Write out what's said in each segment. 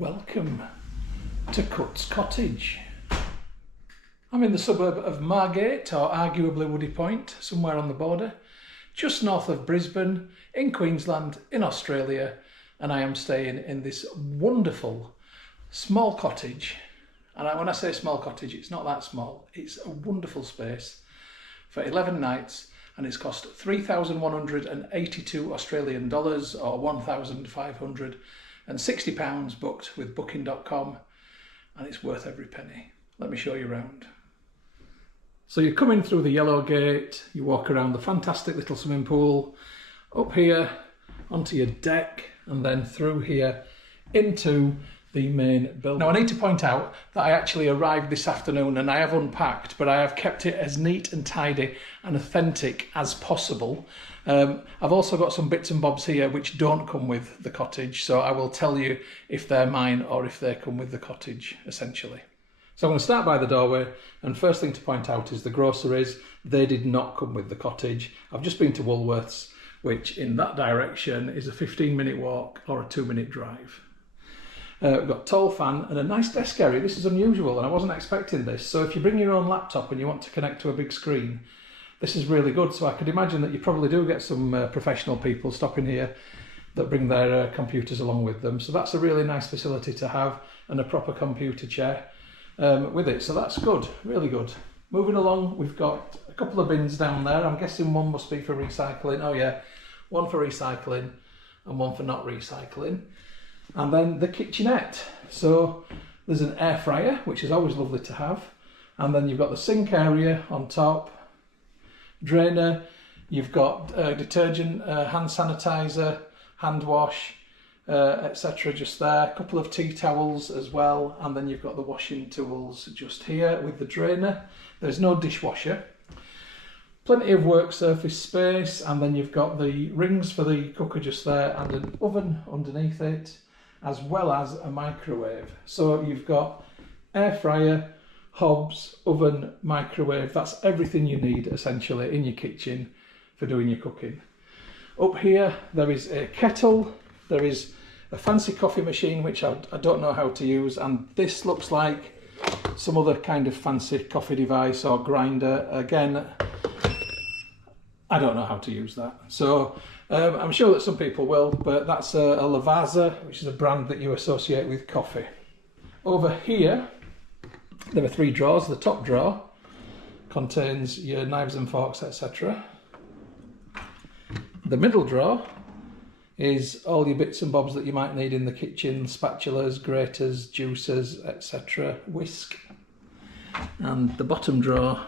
Welcome to Cottage. I'm in the suburb of Margate, or arguably Woody Point, somewhere on the border, just north of Brisbane, in Queensland, in Australia, and I am staying in this wonderful small cottage. And when I say small cottage, it's not that small. It's a wonderful space for 11 nights, and it's cost $3,182 Australian dollars, or £1,560 booked with booking.com, and it's worth every penny. Let me show you around. So you come in through the yellow gate, you walk around the fantastic little swimming pool, up here onto your deck, and then through here into the main building. Now I need to point out that I actually arrived this afternoon and I have unpacked, but I have kept it as neat and tidy and authentic as possible. I've also got some bits and bobs here which don't come with the cottage, so I will tell you if they're mine or if they come with the cottage, essentially. So I'm going to start by the doorway, and first thing to point out is the groceries. They did not come with the cottage. I've just been to Woolworths, which in that direction is a 15-minute walk or a 2-minute drive. We've got a tall fan and a nice desk area. This is unusual and I wasn't expecting this. So if you bring your own laptop and you want to connect to a big screen, this is really good. So I could imagine that you probably do get some professional people stopping here that bring their computers along with them. So that's a really nice facility to have, and a proper computer chair with it. So that's good, really good. Moving along, we've got a couple of bins down there. I'm guessing one must be for recycling. Oh yeah, one for recycling and one for not recycling. And then the kitchenette. So there's an air fryer, which is always lovely to have. And then you've got the sink area on top, drainer, you've got detergent, hand sanitizer, hand wash, etc. just there. A couple of tea towels as well. And then you've got the washing tools just here with the drainer. There's no dishwasher. Plenty of work surface space. And then you've got the rings for the cooker just there and an oven underneath it, as well as a microwave. So you've got air fryer, hobs, oven, microwave. That's everything you need essentially in your kitchen for doing your cooking. Up here there is a kettle, there is a fancy coffee machine which I don't know how to use, and this looks like some other kind of fancy coffee device or grinder. Again, I don't know how to use that. So I'm sure that some people will, but that's a Lavazza, which is a brand that you associate with coffee. Over here, there are 3 drawers. The top drawer contains your knives and forks, etc. The middle drawer is all your bits and bobs that you might need in the kitchen: spatulas, graters, juicers, etc. Whisk. And the bottom drawer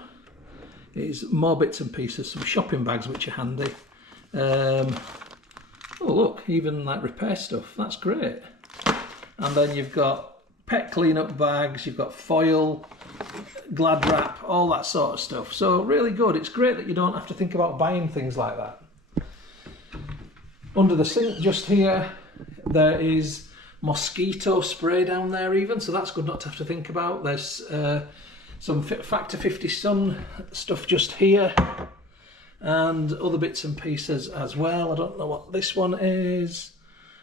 is more bits and pieces, some shopping bags which are handy. Oh look, even like repair stuff, that's great. And then you've got pet cleanup bags, you've got foil, glad wrap, all that sort of stuff. So really good. It's great that you don't have to think about buying things like that. Under the sink just here, there is mosquito spray down there even, so that's good not to have to think about. There's some Factor 50 sun stuff just here, and other bits and pieces as well. I don't know what this one is.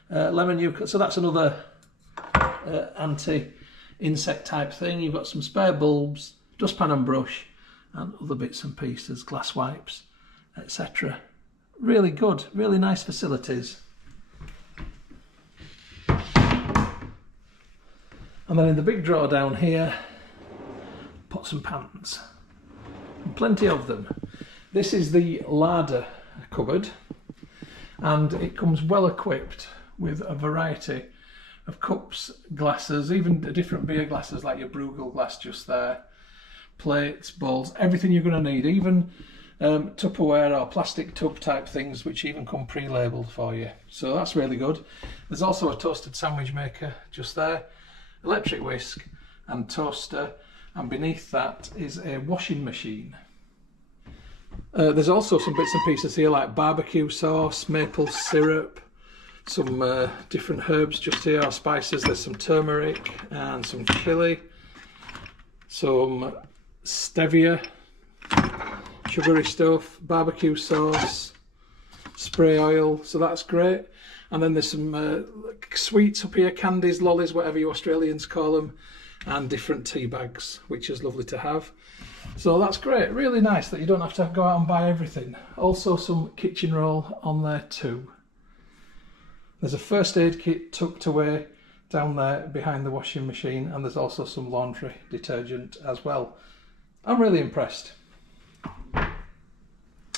Lemon eucalypt, so that's another anti-insect type thing. You've got some spare bulbs, dustpan and brush, and other bits and pieces, glass wipes, etc. Really good, really nice facilities. And then in the big drawer down here, pots and pans, and plenty of them. This is the larder cupboard, and it comes well equipped with a variety of cups, glasses, even different beer glasses like your Bruegel glass just there, plates, bowls, everything you're going to need, even Tupperware or plastic tub type things which even come pre-labelled for you. So that's really good. There's also a toasted sandwich maker just there, electric whisk and toaster, and beneath that is a washing machine. There's also some bits and pieces here like barbecue sauce, maple syrup, some different herbs just here, or spices. There's some turmeric and some chilli, some stevia, sugary stuff, barbecue sauce, spray oil, so that's great. And then there's some sweets up here, candies, lollies, whatever you Australians call them, and different tea bags, which is lovely to have. So that's great, really nice that you don't have to go out and buy everything. Also some kitchen roll on there too. There's a first aid kit tucked away down there behind the washing machine, and there's also some laundry detergent as well. I'm really impressed.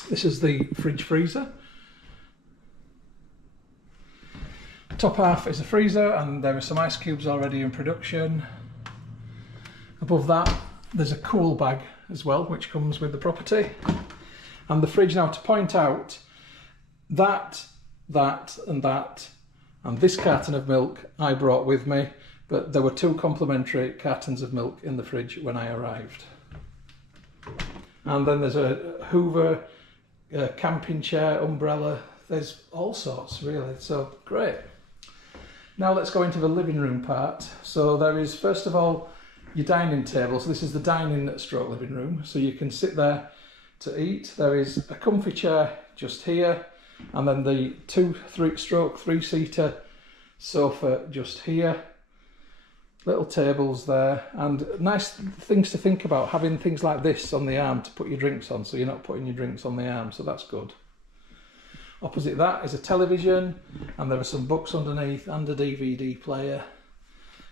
This is the fridge freezer. Top half is a freezer, and there are some ice cubes already in production. Above that there's a cool bag as well, which comes with the property. And the fridge, now to point out, that and this carton of milk I brought with me, but there were 2 complimentary cartons of milk in the fridge when I arrived. And then there's a Hoover, a camping chair, umbrella, there's all sorts really, so great. Now let's go into the living room part. So there is, first of all, your dining table. So this is the dining stroke living room, so you can sit there to eat. There is a comfy chair just here, and then the 3-seater sofa just here. Little tables there, and nice things to think about, having things like this on the arm to put your drinks on, so you're not putting your drinks on the arm, so that's good. Opposite that is a television, and there are some books underneath and a DVD player.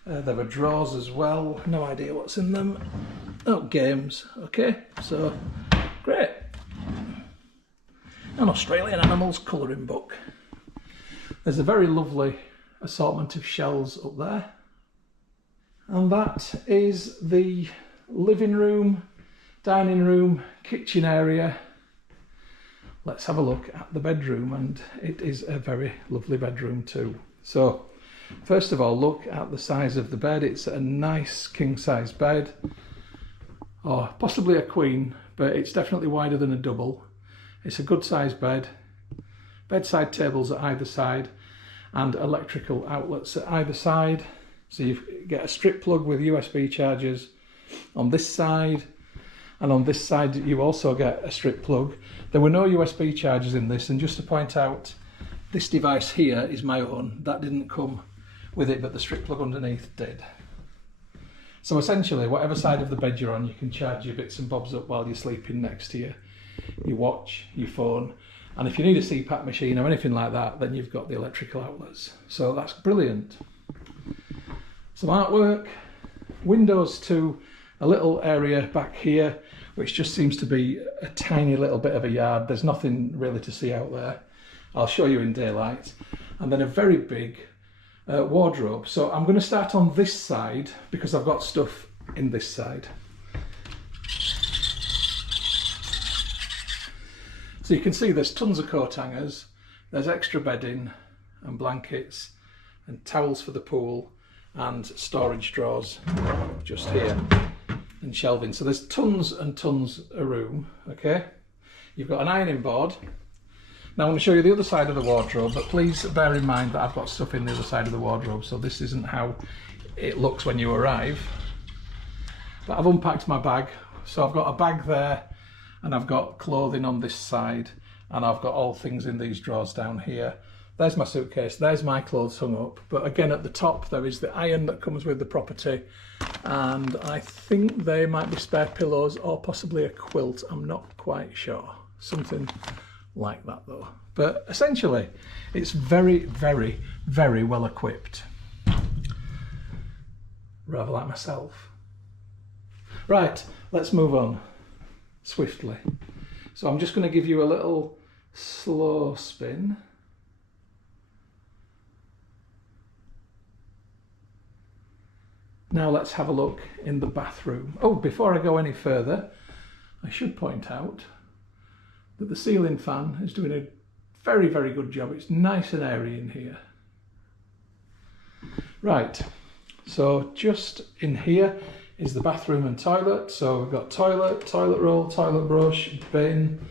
There are drawers as well, no idea what's in them. Oh, games, okay, so great. An Australian animals colouring book. There's a very lovely assortment of shelves up there. And that is the living room, dining room, kitchen area. Let's have a look at the bedroom, and it is a very lovely bedroom too. So first of all, look at the size of the bed. It's a nice king size bed, or possibly a queen, but it's definitely wider than a double. It's a good sized bed, bedside tables at either side, and electrical outlets at either side. So you get a strip plug with USB chargers on this side, and on this side you also get a strip plug. There were no USB chargers in this, and just to point out, this device here is my own. That didn't come with it, but the strip plug underneath did. So essentially, whatever side of the bed you're on, you can charge your bits and bobs up while you're sleeping next to you. Your watch, your phone, and if you need a CPAP machine or anything like that, then you've got the electrical outlets. So that's brilliant. Some artwork, windows to a little area back here, which just seems to be a tiny little bit of a yard. There's nothing really to see out there. I'll show you in daylight. And then a very big wardrobe. So I'm going to start on this side because I've got stuff in this side. So you can see there's tons of coat hangers, there's extra bedding and blankets and towels for the pool and storage drawers just here and shelving. So there's tons and tons of room, okay? You've got an ironing board. Now I'm going to show you the other side of the wardrobe, but please bear in mind that I've got stuff in the other side of the wardrobe, so this isn't how it looks when you arrive. But I've unpacked my bag, so I've got a bag there, and I've got clothing on this side, and I've got all things in these drawers down here. There's my suitcase, there's my clothes hung up, but again at the top there is the iron that comes with the property, and I think they might be spare pillows or possibly a quilt, I'm not quite sure. Something like that though. But essentially it's very, very, very well equipped. Rather like myself. Right, let's move on swiftly. So I'm just going to give you a little slow spin. Now let's have a look in the bathroom. Oh, before I go any further, I should point out that the ceiling fan is doing a very, very good job. It's nice and airy in here. Right, so just in here is the bathroom and toilet. So we've got toilet, toilet roll, toilet brush, bin,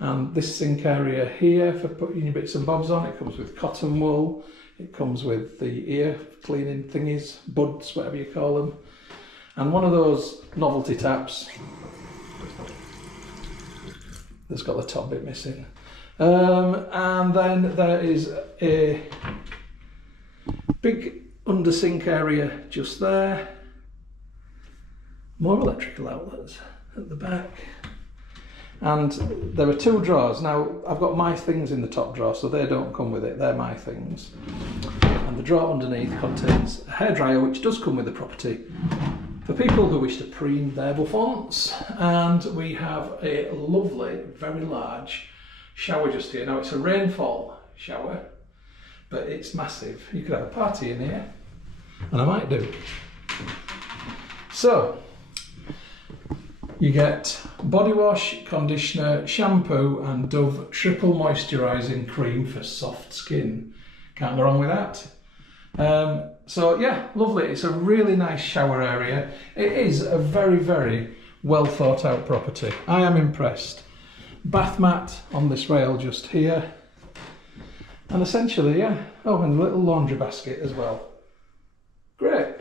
and this sink area here for putting your bits and bobs on. It comes with cotton wool. It comes with the ear cleaning thingies, buds, whatever you call them. And one of those novelty taps that's got the top bit missing. And then there is a big under sink area just there. More electrical outlets at the back. And there are 2 drawers. Now, I've got my things in the top drawer, so they don't come with it, they're my things. And the drawer underneath contains a hairdryer, which does come with the property, for people who wish to preen their bouffants. And we have a lovely, very large shower just here. Now, it's a rainfall shower, but it's massive. You could have a party in here, and I might do. So, you get body wash, conditioner, shampoo and Dove triple moisturising cream for soft skin. Can't go wrong with that. So yeah, lovely. It's a really nice shower area. It is a very, very well thought out property. I am impressed. Bath mat on this rail just here. And essentially, yeah. Oh, and a little laundry basket as well. Great.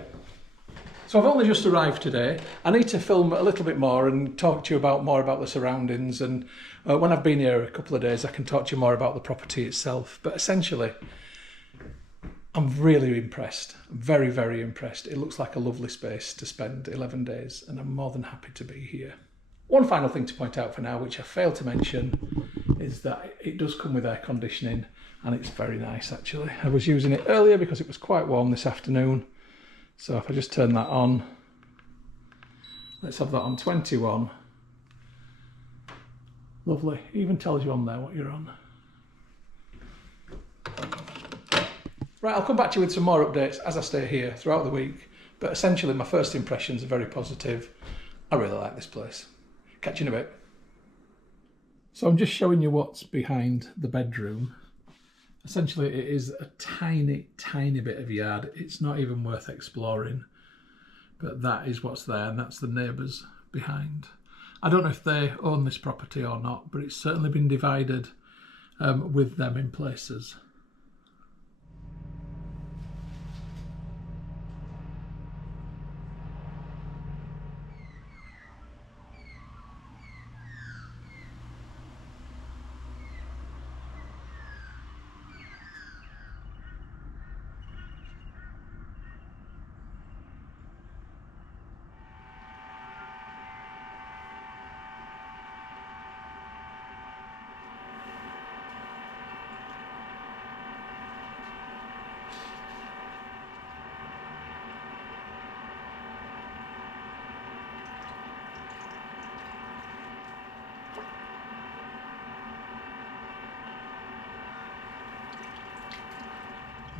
So I've only just arrived today. I need to film a little bit more and talk to you more about the surroundings, and when I've been here a couple of days I can talk to you more about the property itself. But essentially, I'm really impressed. I'm very, very impressed. It looks like a lovely space to spend 11 days and I'm more than happy to be here. One final thing to point out for now, which I failed to mention, is that it does come with air conditioning, and it's very nice actually. I was using it earlier because it was quite warm this afternoon. So if I just turn that on, let's have that on 21. Lovely, it even tells you on there what you're on. Right, I'll come back to you with some more updates as I stay here throughout the week. But essentially my first impressions are very positive. I really like this place. Catch you in a bit. So I'm just showing you what's behind the bedroom. Essentially, it is a tiny, tiny bit of yard. It's not even worth exploring, but that is what's there, and that's the neighbours behind. I don't know if they own this property or not, but it's certainly been divided with them in places.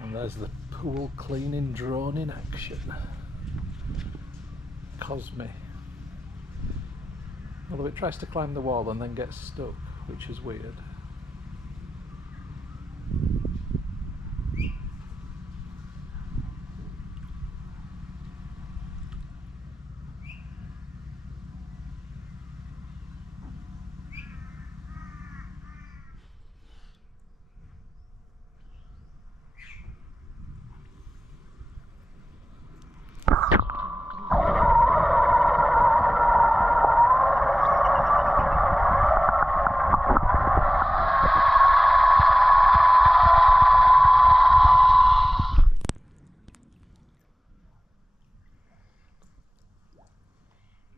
And there's the pool cleaning drone in action. Cosme. Although it tries to climb the wall and then gets stuck, which is weird.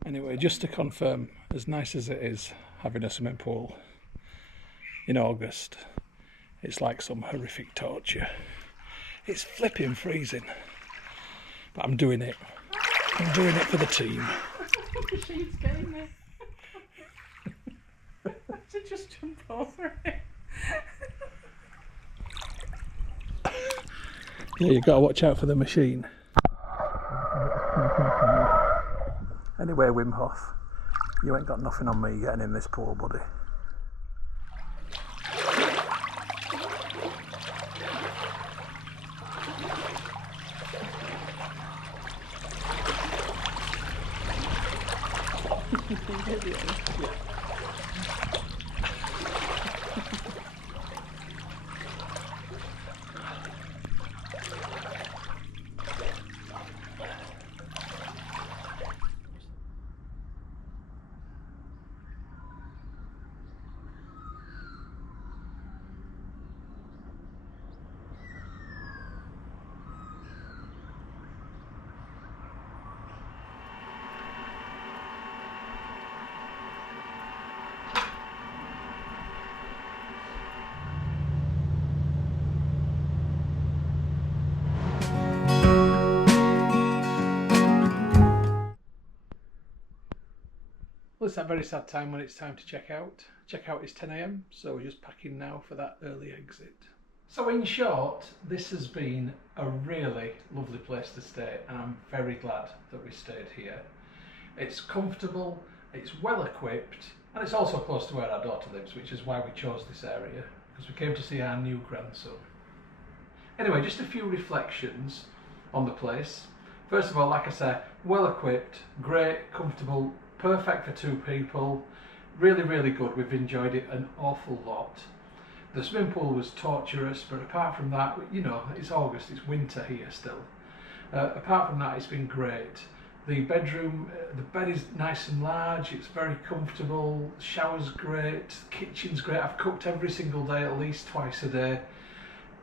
Anyway, just to confirm, as nice as it is having a swimming pool in August, it's like some horrific torture. It's flipping freezing, but I'm doing it. I'm doing it for the team. She's getting me. I should just jump over it. Yeah, you've got to watch out for the machine. Anyway, Wim Hof, you ain't got nothing on me getting in this pool, buddy. Well, it's that very sad time when it's time to check out. Check out is 10 AM, so we're just packing now for that early exit. So in short, this has been a really lovely place to stay, and I'm very glad that we stayed here. It's comfortable, it's well equipped, and it's also close to where our daughter lives, which is why we chose this area, because we came to see our new grandson. Anyway, just a few reflections on the place. First of all, like I said, well equipped, great, comfortable, perfect for two people, really good. We've enjoyed it an awful lot. The swimming pool was torturous, but apart from that, you know, it's August, it's winter here still. Apart from that, it's been great. The bedroom, the bed is nice and large, it's very comfortable, the shower's great, the kitchen's great. I've cooked every single day, at least twice a day.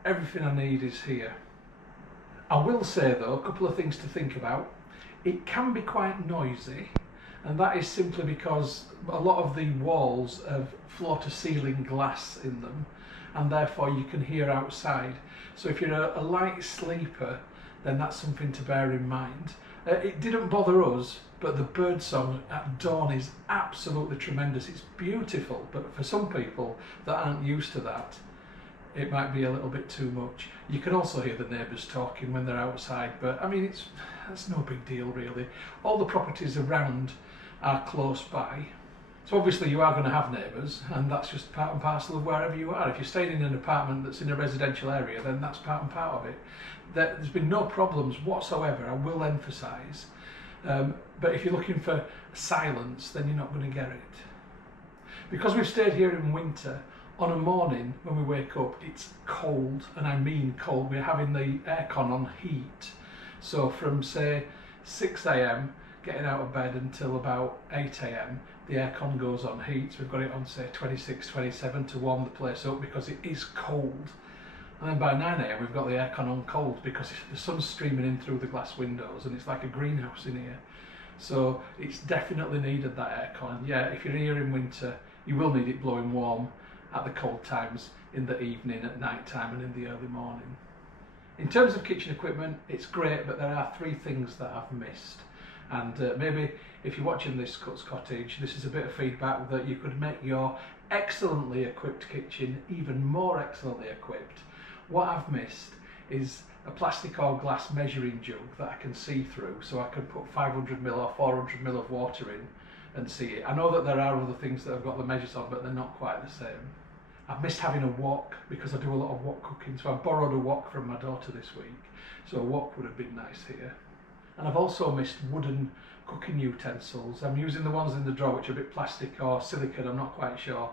Everything I need is here. I will say though, a couple of things to think about. It can be quite noisy, and that is simply because a lot of the walls have floor-to-ceiling glass in them, and therefore you can hear outside. So if you're a light sleeper, then that's something to bear in mind. It didn't bother us, but the birdsong at dawn is absolutely tremendous. It's beautiful, but for some people that aren't used to that, it might be a little bit too much. You can also hear the neighbours talking when they're outside, but I mean, that's no big deal really. All the properties around are close by, so obviously you are going to have neighbours, and that's just part and parcel of wherever you are. If you're staying in an apartment that's in a residential area, then that's part and part of it. There's been no problems whatsoever, I will emphasise, but if you're looking for silence, then you're not going to get it. Because we've stayed here in winter, on a morning when we wake up, it's cold, and I mean cold. We're having the aircon on heat, so from say 6 AM getting out of bed until about 8 AM the aircon goes on heat. So we've got it on say 26, 27 to warm the place up because it is cold, and then by 9 AM we've got the aircon on cold because the sun's streaming in through the glass windows and it's like a greenhouse in here. So it's definitely needed, that aircon. Yeah, if you're here in winter you will need it blowing warm at the cold times, in the evening, at night time and in the early morning. In terms of kitchen equipment, it's great, but there are three things that I've missed. And maybe if you're watching this Cuts Cottage, this is a bit of feedback that you could make your excellently equipped kitchen even more excellently equipped. What I've missed is a plastic or glass measuring jug that I can see through, so I can put 500ml or 400ml of water in and see it. I know that there are other things that have got the measures on, but they're not quite the same. I've missed having a wok because I do a lot of wok cooking, so I borrowed a wok from my daughter this week, so a wok would have been nice here. And I've also missed wooden cooking utensils. I'm using the ones in the drawer which are a bit plastic or silicone, I'm not quite sure,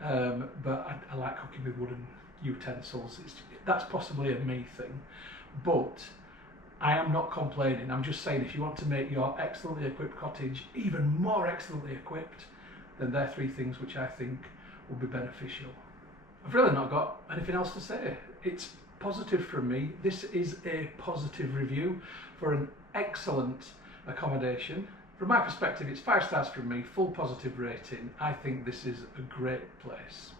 but I like cooking with wooden utensils. That's possibly a me thing, but I am not complaining. I'm just saying, if you want to make your excellently equipped cottage even more excellently equipped, then they're three things which I think will be beneficial. I've really not got anything else to say. It's positive from me. This is a positive review for an excellent accommodation. From my perspective, it's 5 stars from me, full positive rating. I think this is a great place.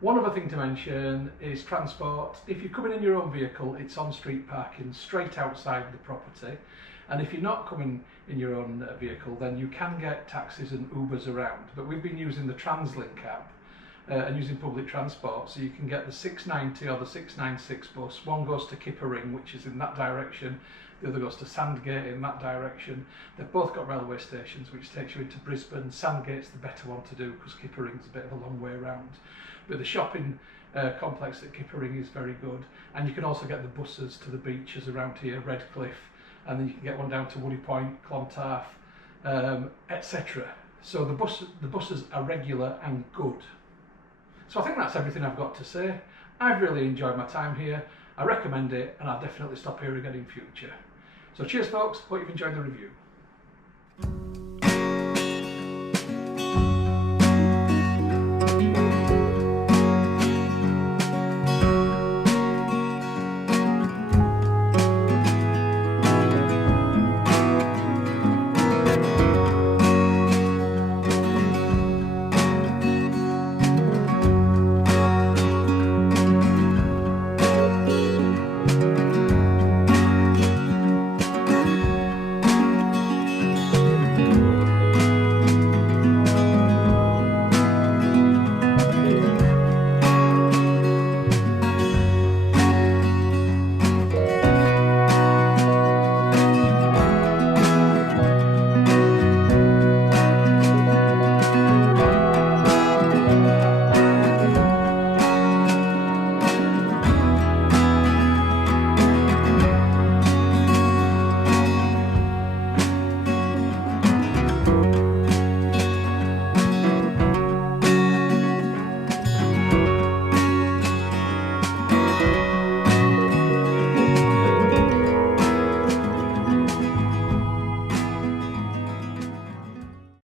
One other thing to mention is transport. If you're coming in your own vehicle, it's on-street parking straight outside the property. And if you're not coming in your own vehicle, then you can get taxis and Ubers around. But we've been using the TransLink app and using public transport, so you can get the 690 or the 696 bus. One goes to Kippering, which is in that direction. The other goes to Sandgate in that direction. They've both got railway stations, which takes you into Brisbane. Sandgate's the better one to do because Kippering's a bit of a long way around. But the shopping complex at Kippering is very good, and you can also get the buses to the beaches around here, Redcliffe, and then you can get one down to Woody Point, Clontarf, etc. So the buses are regular and good. So I think that's everything I've got to say. I've really enjoyed my time here. I recommend it, and I'll definitely stop here again in future. So cheers folks, hope you've enjoyed the review.